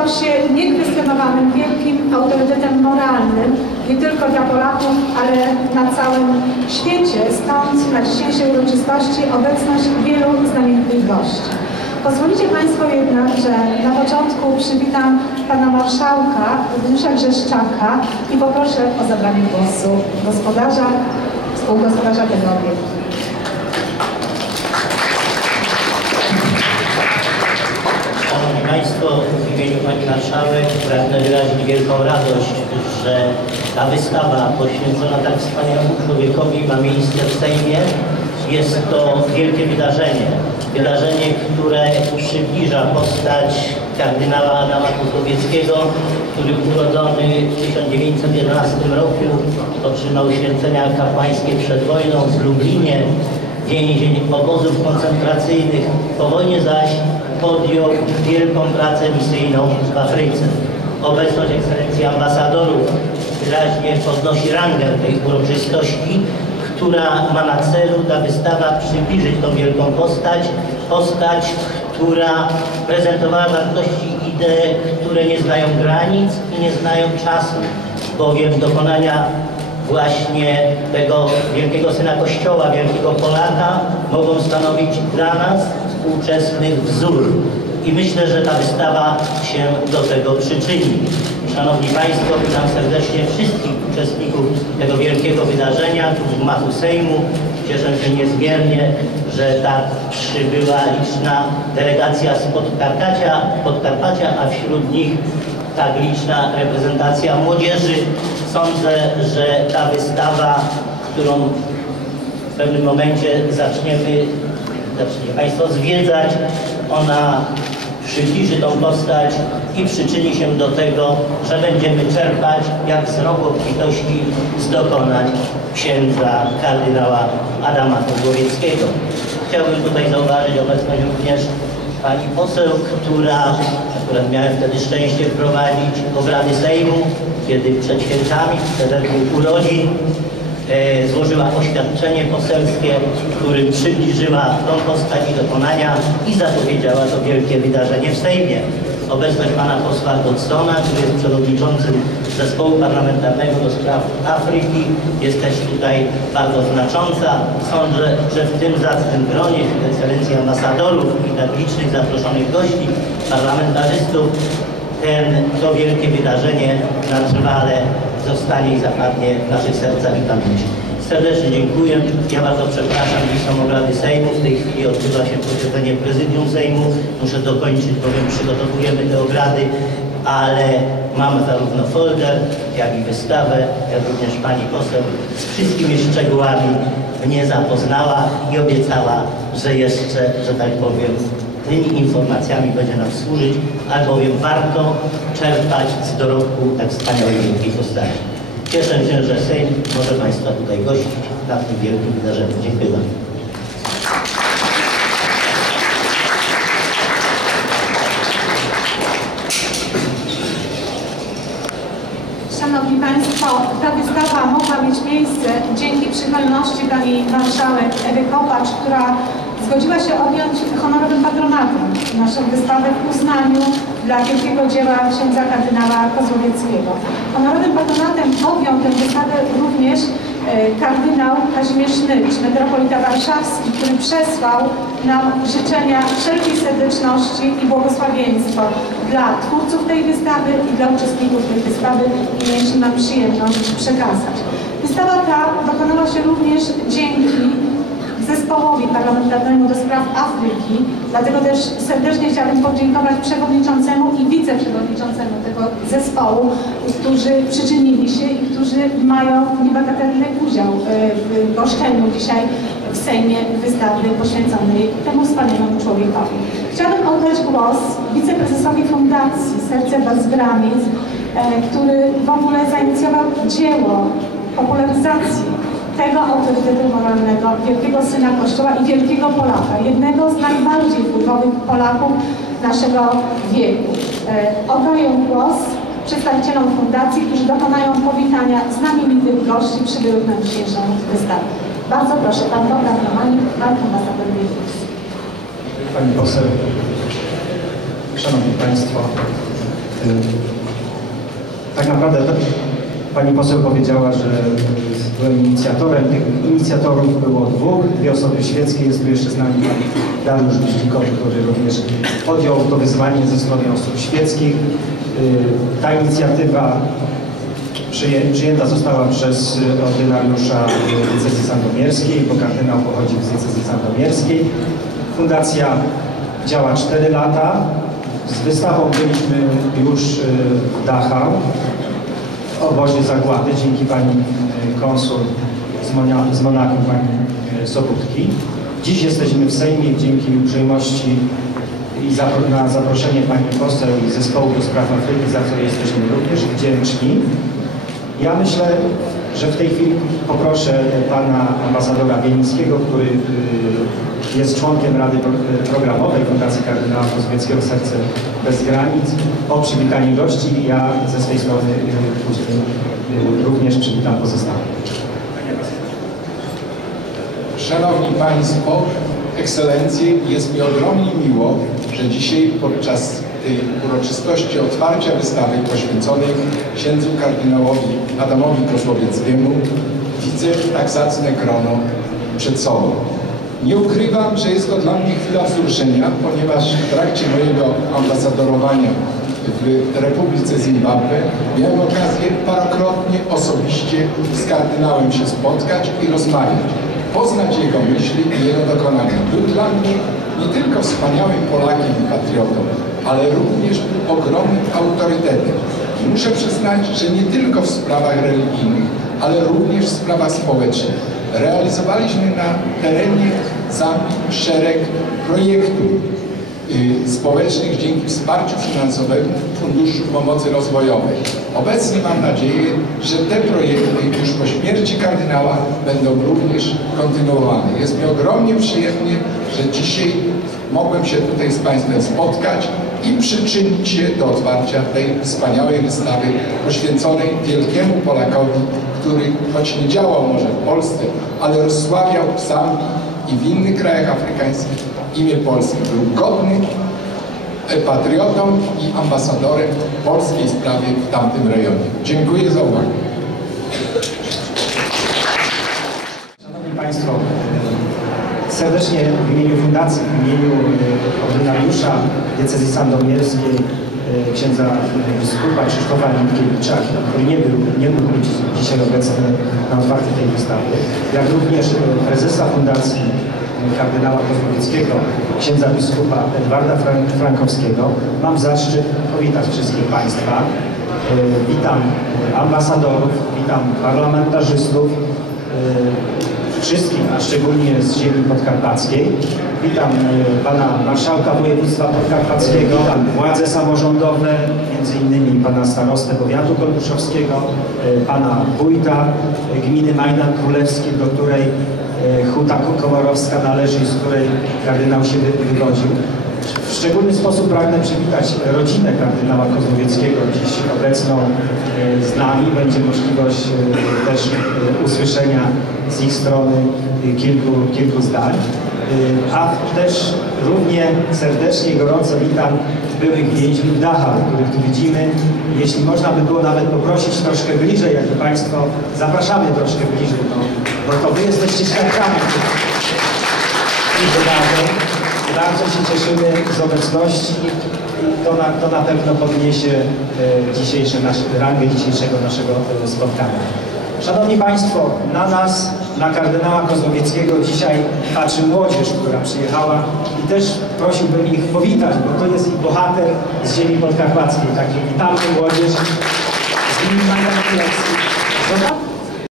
stał się niekwestionowanym wielkim autorytetem moralnym, nie tylko dla Polaków, ale na całym świecie. Stąd na dzisiejszej uroczystości obecność wielu znamienitych gości. Pozwolicie Państwo jednak, że na początku przywitam Pana Marszałka Dariusza Grzeszczaka i poproszę o zabranie głosu gospodarza, współgospodarza tego obiektu. Szanowni Państwo, imieniu Pani Marszałek pragnę wyrazić wielką radość, że ta wystawa poświęcona tak wspaniałemu człowiekowi ma miejsce w Sejmie. Jest to wielkie wydarzenie. Wydarzenie, które przybliża postać kardynała Adama Kozłowieckiego, który urodzony w 1911 roku otrzymał święcenia kapłańskie przed wojną w Lublinie, więzień obozów koncentracyjnych. Po wojnie zaś podjął wielką pracę misyjną w Afryce. Obecność ekscelencji ambasadorów wyraźnie podnosi rangę tej uroczystości, która ma na celu ta wystawa przybliżyć tą wielką postać, postać, która prezentowała wartości i idee, które nie znają granic i nie znają czasu, bowiem dokonania właśnie tego wielkiego syna Kościoła, wielkiego Polaka mogą stanowić dla nas współczesnych wzór. I myślę, że ta wystawa się do tego przyczyni. Szanowni Państwo, witam serdecznie wszystkich uczestników tego wielkiego wydarzenia tu w gmachu Sejmu. Cieszę się niezmiernie, że tak przybyła liczna delegacja z Podkarpacia, Podkarpacia a wśród nich tak liczna reprezentacja młodzieży. Sądzę, że ta wystawa, którą w pewnym momencie zaczniemy, zacznie Państwo zwiedzać, ona przybliży tą postać i przyczyni się do tego, że będziemy czerpać jak z rogu obfitości z dokonań księdza kardynała Adama Kozłowieckiego. Chciałbym tutaj zauważyć obecność również pani poseł, która, akurat miałem wtedy szczęście prowadzić obrady Sejmu, kiedy przed świętami, przed urodzin e, złożyła oświadczenie poselskie, w którym przybliżyła tą postać i dokonania i zapowiedziała to wielkie wydarzenie w Sejmie. Obecność pana posła Godsona, który jest przewodniczącym zespołu parlamentarnego do spraw Afryki, jest też tutaj bardzo znacząca. Sądzę, że w tym zacnym gronie ekscelencji ambasadorów i tak licznych zaproszonych gości, parlamentarzystów, ten, to wielkie wydarzenie na trwale zostanie i zapadnie w naszych sercach i pamięci. Serdecznie dziękuję. Ja bardzo przepraszam, dziś są obrady Sejmu. W tej chwili odbywa się posiedzenie prezydium Sejmu. Muszę dokończyć, bowiem przygotowujemy te obrady, ale mamy zarówno folder, jak i wystawę, jak również pani poseł z wszystkimi szczegółami mnie zapoznała i obiecała, że jeszcze, że tak powiem, tymi informacjami będzie nam służyć, albowiem warto czerpać z dorobku tak wspaniałej wielkiej postaci. Cieszę się, że Sejm może Państwa tutaj gościć na tym wielkim wydarzeniu. Dziękuję bardzo. Szanowni Państwo, ta wystawa mogła mieć miejsce dzięki przychylności Pani Marszałek Ewy Kopacz, która zgodziła się objąć honorowym patronatem naszą wystawę w uznaniu dla wielkiego dzieła księdza kardynała Kozłowieckiego. Honorowym patronatem objął tę wystawę również e, kardynał Kazimierz Nycz, metropolita warszawski, który przesłał nam życzenia wszelkiej serdeczności i błogosławieństwo dla twórców tej wystawy i dla uczestników tej wystawy i mieliśmy nam przyjemność przekazać. Wystawa ta dokonała się również dzięki zespołowi parlamentarnemu do spraw Afryki. Dlatego też serdecznie chciałabym podziękować przewodniczącemu i wiceprzewodniczącemu tego zespołu, którzy przyczynili się i którzy mają niebagatelny udział e, w goszczeniu dzisiaj w Sejmie wystawy poświęconej temu wspaniałemu człowiekowi. Chciałabym oddać głos wiceprezesowi Fundacji Serce bez granic, e, który w ogóle zainicjował dzieło popularyzacji tego autorytetu moralnego, wielkiego syna Kościoła i wielkiego Polaka, jednego z najbardziej wpływowych Polaków naszego wieku. E, oddaję głos przedstawicielom fundacji, którzy dokonają powitania znamienitych gości przybyłych na dzisiejszą wystawę. Bardzo proszę, pan Bogdan Romanik, pan ambasador Wielkiewicz. Pani poseł, Szanowni Państwo, y, tak naprawdę Pani poseł powiedziała, że byłem inicjatorem. Tych inicjatorów było dwóch, dwie osoby świeckie. Jest tu jeszcze z nami Pan Dariusz Biździkow, który również podjął to wyzwanie ze strony osób świeckich. Y, Ta inicjatywa przyję- przyjęta została przez y, ordynariusza y, diecezji sandomierskiej, bo kardynał pochodzi z diecezji sandomierskiej. Fundacja działa 4 lata. Z wystawą byliśmy już y, w Dachau, obozie zagłady, dzięki pani y, konsul z, Monachium, pani y, Sobutki. Dziś jesteśmy w Sejmie dzięki uprzejmości i zapro- na zaproszenie pani poseł i zespołu do spraw Afryki, za co jesteśmy również wdzięczni. Ja myślę, że w tej chwili poproszę pana ambasadora Wielińskiego, który y, jest członkiem Rady Pro- Programowej Fundacji Kardynała Kozłowskiego Serce Bez Granic o przywitanie gości i ja ze swojej strony y, później y, również przywitam pozostałych. Szanowni Państwo, Ekscelencje, jest mi ogromnie miło, że dzisiaj podczas tej uroczystości otwarcia wystawy poświęconej księdzu kardynałowi Adamowi Kozłowieckiemu widzę tak zacne grono przed sobą. Nie ukrywam, że jest to dla mnie chwila wzruszenia, ponieważ w trakcie mojego ambasadorowania w Republice Zimbabwe miałem okazję parokrotnie osobiście z kardynałem się spotkać i rozmawiać, poznać jego myśli i jego dokonania. Był dla mnie nie tylko wspaniałym Polakiem i patriotą, ale również ogromnym autorytetem. I muszę przyznać, że nie tylko w sprawach religijnych, ale również w sprawach społecznych. Realizowaliśmy na terenie Zambii szereg projektów społecznych dzięki wsparciu finansowemu Funduszu Pomocy Rozwojowej. Obecnie mam nadzieję, że te projekty już po śmierci kardynała będą również kontynuowane. Jest mi ogromnie przyjemnie, że dzisiaj mogłem się tutaj z Państwem spotkać i przyczynić się do otwarcia tej wspaniałej wystawy poświęconej wielkiemu Polakowi, który choć nie działał może w Polsce, ale rozsławiał w i w innych krajach afrykańskich imię Polski. Był godnym e, patriotą i ambasadorem polskiej sprawy w tamtym rejonie. Dziękuję za uwagę. Szanowni Państwo, serdecznie w imieniu Fundacji, w imieniu e, ordynariusza diecezji sandomierskiej, e, księdza biskupa Krzysztofa Linkiewicza, który nie był, nie być dzisiaj obecny na otwarciu tej wystawy, jak również prezesa Fundacji kardynała Kozłowieckiego, księdza biskupa Edwarda Frank Frankowskiego, mam zaszczyt powitać wszystkich Państwa. E, Witam ambasadorów, witam parlamentarzystów, e, wszystkich, a szczególnie z ziemi podkarpackiej. Witam e, pana marszałka województwa podkarpackiego, witam władze samorządowe, między innymi pana starostę powiatu kolbuszowskiego, e, pana wójta gminy Majdan Królewski, do której Huta Komorowska należy z której kardynał się wy- wywodził. W szczególny sposób pragnę przywitać rodzinę kardynała Kozłowieckiego, dziś obecną e, z nami. Będzie możliwość e, też e, usłyszenia z ich strony e, kilku, kilku zdań. E, A też równie serdecznie i gorąco witam byłych więźniów Dachau, których tu widzimy. Jeśli można by było nawet poprosić troszkę bliżej, jakby Państwo zapraszamy troszkę bliżej, bo, bo to Wy jesteście świadkami tych. Bardzo się cieszymy z obecności i to na, to na pewno podniesie e, dzisiejsze nasze, rangę dzisiejszego naszego e, spotkania. Szanowni Państwo, na nas, na kardynała Kozłowieckiego dzisiaj patrzy młodzież, która przyjechała i też prosiłbym ich powitać, bo to jest ich bohater z ziemi podkarpackiej. Także witamy młodzież z gminy Królewski.